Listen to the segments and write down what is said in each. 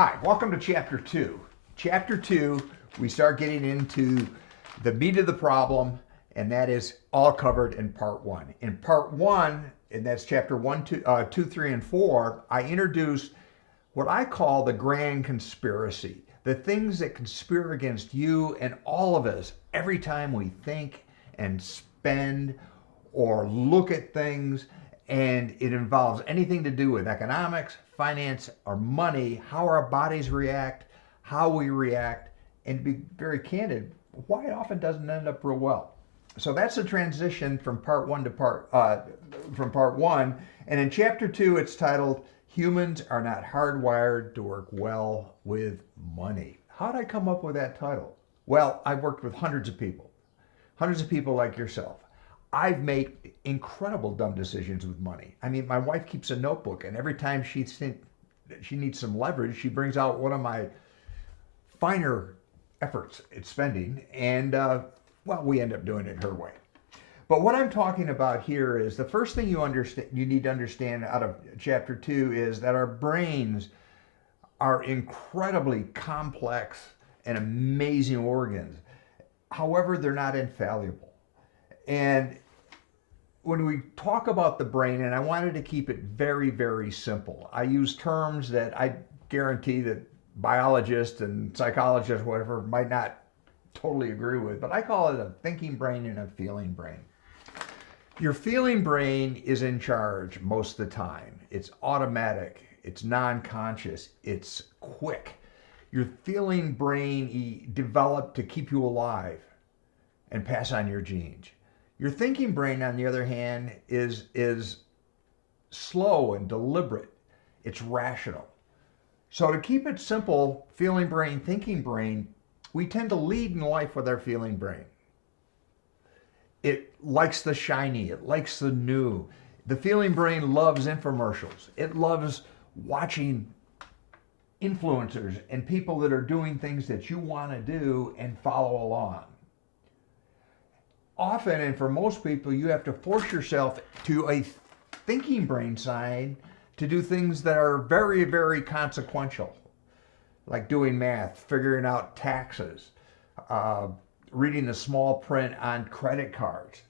Hi, welcome to Chapter 2. Chapter 2, we start getting into the meat of the problem, and that is all covered in Part 1. In Part 1, and that's Chapter 1, 2, 3, and 4, I introduced what I call the grand conspiracy. The things that conspire against you and all of us every time we think and spend or look at things, and it involves anything to do with economics, finance, or money, how our bodies react, how we react, and to be very candid, why it often doesn't end up real well. So that's the transition from part one to part one. And in chapter 2, it's titled "Humans Are Not Hardwired to Work Well with Money." How did I come up with that title? Well, I've worked with hundreds of people like yourself. I've made incredible dumb decisions with money. I mean, my wife keeps a notebook, and every time she thinks she needs some leverage, she brings out one of my finer efforts at spending, and well, we end up doing it her way. But what I'm talking about here is the first thing you need to understand out of chapter 2 is that our brains are incredibly complex and amazing organs. However, they're not infallible. And when we talk about the brain, and I wanted to keep it very, very simple, I use terms that I guarantee that biologists and psychologists, whatever, might not totally agree with, but I call it a thinking brain and a feeling brain. Your feeling brain is in charge most of the time. It's automatic, it's non-conscious, it's quick. Your feeling brain developed to keep you alive and pass on your genes. Your thinking brain, on the other hand, is slow and deliberate. It's rational. So to keep it simple, feeling brain, thinking brain, we tend to lead in life with our feeling brain. It likes the shiny, it likes the new. The feeling brain loves infomercials. It loves watching influencers and people that are doing things that you want to do and follow along. Often, and for most people, you have to force yourself to a thinking brain side to do things that are very, very consequential, like doing math, figuring out taxes, reading the small print on credit cards.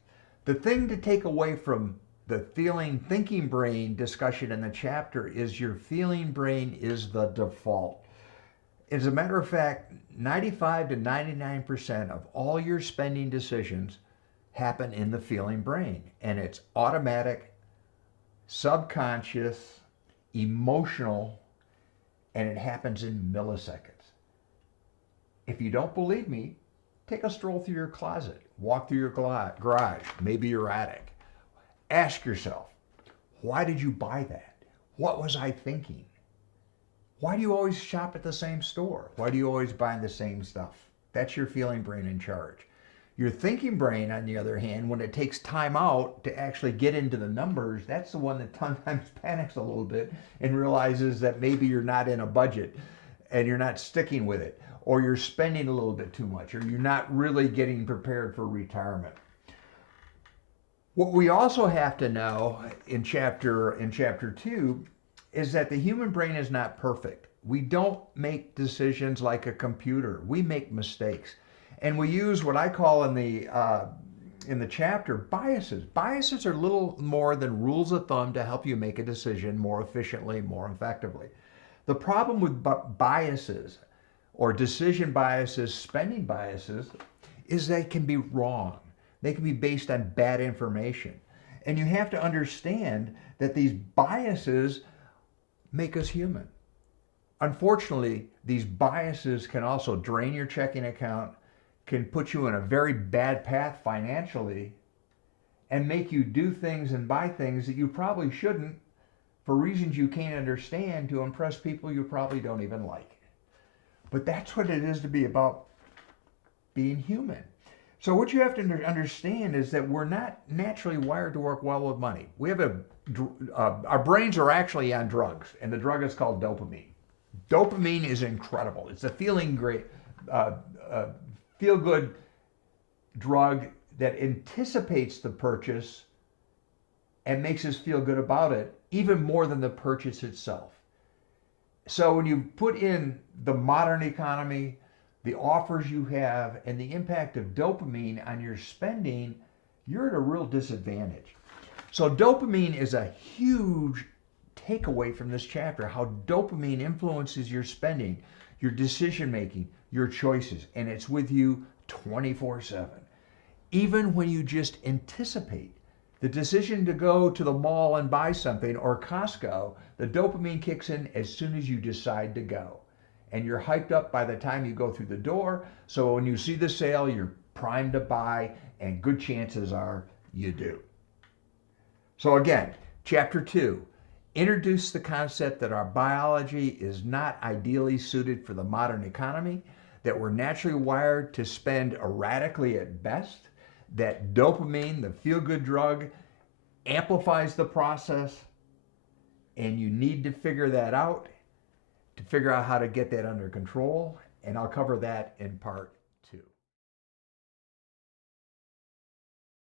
The thing to take away from the feeling thinking brain discussion in the chapter is your feeling brain is the default. As a matter of fact, 95 to 99% of all your spending decisions happen in the feeling brain, and it's automatic, subconscious, emotional, and it happens in milliseconds. If you don't believe me, take a stroll through your closet, walk through your garage, maybe your attic. Ask yourself, why did you buy that? What was I thinking? Why do you always shop at the same store? Why do you always buy the same stuff? That's your feeling brain in charge. Your thinking brain, on the other hand, when it takes time out to actually get into the numbers, that's the one that sometimes panics a little bit and realizes that maybe you're not in a budget and you're not sticking with it, or you're spending a little bit too much, or you're not really getting prepared for retirement. What we also have to know in chapter 2 is that the human brain is not perfect. We don't make decisions like a computer. We make mistakes. And we use what I call in the chapter biases. Biases are little more than rules of thumb to help you make a decision more efficiently, more effectively. The problem with biases or decision biases, spending biases, is they can be wrong. They can be based on bad information. And you have to understand that these biases make us human. Unfortunately, these biases can also drain your checking account, can put you in a very bad path financially, and make you do things and buy things that you probably shouldn't for reasons you can't understand to impress people you probably don't even like. But that's what it is to be about being human. So what you have to understand is that we're not naturally wired to work well with money. We have our brains are actually on drugs, and the drug is called dopamine. Dopamine is incredible. It's a feel-good drug that anticipates the purchase and makes us feel good about it, even more than the purchase itself. So when you put in the modern economy, the offers you have, and the impact of dopamine on your spending, you're at a real disadvantage. So dopamine is a huge takeaway from this chapter, how dopamine influences your spending, your decision making, your choices, and it's with you 24/7. Even when you just anticipate the decision to go to the mall and buy something or Costco, the dopamine kicks in as soon as you decide to go. And you're hyped up by the time you go through the door. So when you see the sale, you're primed to buy, and good chances are you do. So again, chapter 2, introduce the concept that our biology is not ideally suited for the modern economy, that we're naturally wired to spend erratically at best, that dopamine, the feel-good drug, amplifies the process, and you need to figure that out to figure out how to get that under control, and I'll cover that in part 2.